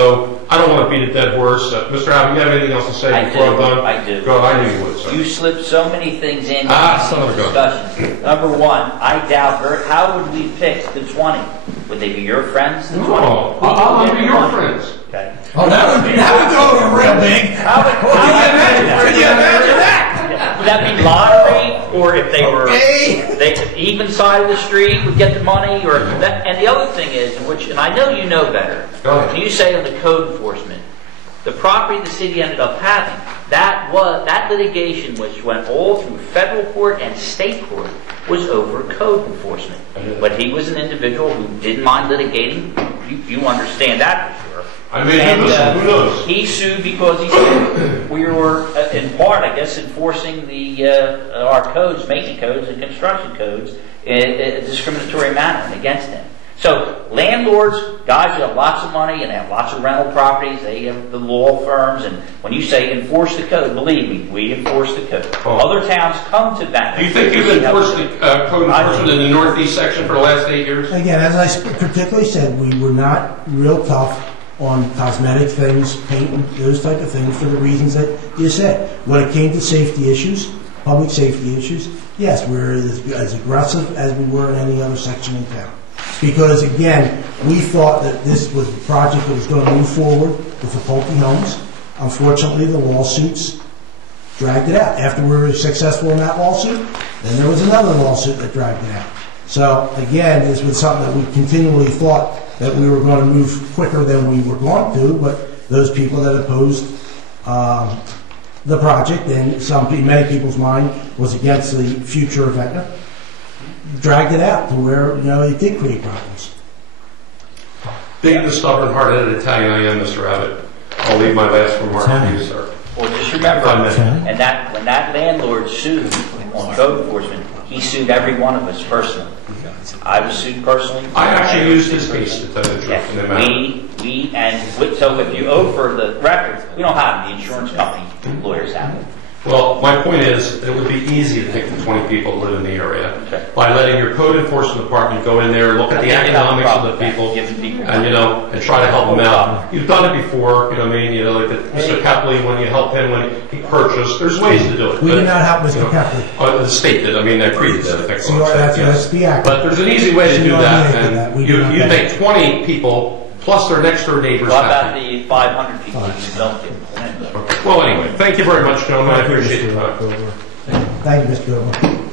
So I don't want to beat a dead horse. Mr. Allen, you have anything else to say before I'm done? I do. Go ahead. I knew you would, sir. You slipped so many things in Son of a discussion. Number one, I doubt how would we pick the 20? Would they be your friends? The 20? No, I'll be your friends. Okay. Oh, that would go over real big. Could you imagine that? Would that be lottery, or if they were even side of the street would get the money, or that? And the other thing is, and I know you know better. Go ahead. You say on the code enforcement, the property the city ended up having, that litigation, which went all through federal court and state court, was over code enforcement. But he was an individual who didn't mind litigating. You understand that for sure. I mean, who knows? He sued because he said we were, in part, I guess, enforcing our codes, making codes and construction codes in a discriminatory manner against him. So landlords, guys who have lots of money and have lots of rental properties, they have the law firms, and when you say enforce the code, believe me, we enforce the code. Other towns come to that. Do you think you've enforced the code enforcement in the northeast section for the last 8 years? Again, as I particularly said, we were not real tough on cosmetic things, paint, those type of things for the reasons that you said. When it came to safety issues, public safety issues, yes, we're as aggressive as we were in any other section in town. Because again, we thought that this was a project that was going to move forward with the Pulte homes. Unfortunately, the lawsuits dragged it out. After we were successful in that lawsuit, then there was another lawsuit that dragged it out. So again, this was something that we continually thought that we were going to move quicker than we were going to, but those people that opposed the project, and many people's mind was against the future of Ventnor, dragged it out to where, it did create problems. Being the stubborn, hard-headed Italian I am, Mr. Abbott, I'll leave my last remark to you, sir. Well, just remember, when that landlord sued on code enforcement, he sued every one of us personally. I was sued personally. I actually used his case to tell you the truth. Yes, so if you owe for the record, we don't have it. The insurance company lawyers have it. Well, my point is, it would be easy to take the 20 people who live in the area by letting your code enforcement department go in there, look at the economics of the people, and and try to help them out. You've done it before, like Mr. Capley, when you help him when he purchased. There's ways to do it. We did not help Mr. Capley. The state did. I mean, they created that effect. That's the act. But there's an easy way to do that, and you take 20 people plus their next door neighbors. What about the 500 people you don't get? Well, anyway, thank you very much, gentlemen. I appreciate your time. Thank you, Mr. Gilmore.